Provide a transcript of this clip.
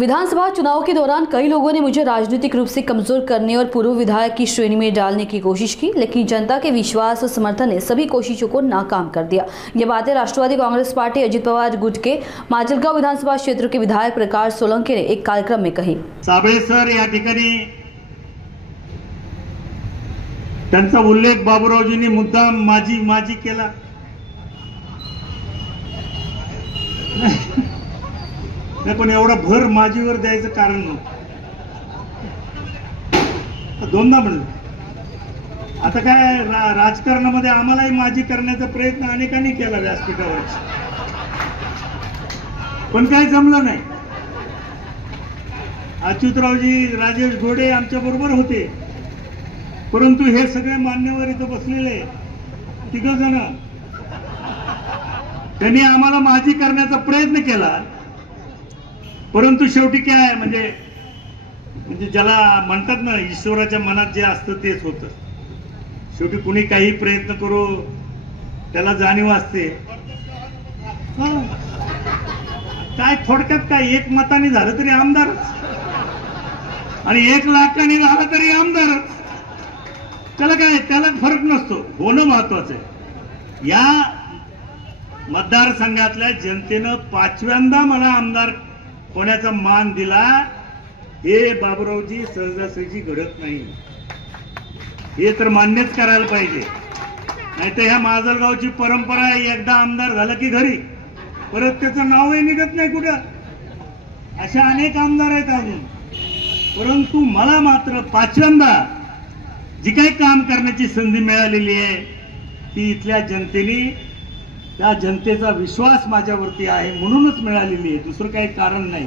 विधानसभा चुनाव के दौरान कई लोगों ने मुझे राजनीतिक रूप से कमजोर करने और पूर्व विधायक की श्रेणी में डालने की कोशिश की, लेकिन जनता के विश्वास और समर्थन ने सभी कोशिशों को नाकाम कर दिया। ये बातें राष्ट्रवादी कांग्रेस पार्टी अजित पवार गुट के माजलगांव विधानसभा क्षेत्र के विधायक प्रकाश सोलंके ने एक कार्यक्रम में कही। साबळे सर या ठिकाणी त्यांचा उल्लेख बाबूरावजींनी मुद्दाम माझी केला। पण एवढा भर माझीवर द्यायचं कारण नव्हतं। दोनदा म्हणलं आता काय राजकारणामध्ये आम्हालाही माझी करण्याचा प्रयत्न अनेकांनी केला व्यासपीठावर, पण काय जमलं नाही। अच्युतरावजी राजेश घोडे आमच्या बरोबर होते, परंतु हे सगळे मान्यवर इथं बसलेले तिघ जण त्यांनी आम्हाला माझी करण्याचा प्रयत्न केला, परंतु शेवटी काय म्हणजे ज्याला म्हणतात ना, ईश्वराच्या मनात जे असतं तेच होतं। शेवटी कुणी काही प्रयत्न करू त्याला जाणीव असते। काय थोडक्यात काय एक मताने झालं तरी आमदारच, आणि 1 लाखाने झालं तरी आमदारच। त्याला काय, त्याला फरक नसतो, होणं महत्वाचं आहे। या मतदारसंघातल्या जनतेनं 5व्यांदा मला आमदार होण्याचा मान दिला, हे बाबूरावजी सहजासहजी घडत नाही, हे तर मान्यच करायला पाहिजे। नाहीतर ह्या माजलगावची परंपरा आहे, एकदा आमदार झालं की घरी परत त्याचं नावही निघत नाही कुठं। अशा अनेक आमदार आहेत अजून, परंतु मला मात्र 5व्यांदा जी काही काम करण्याची संधी मिळालेली आहे ती इथल्या जनतेने, त्या जनतेचा विश्वास माझ्यावरती आहे म्हणूनच मिळालेली आहे, दुसरं काही कारण नाही।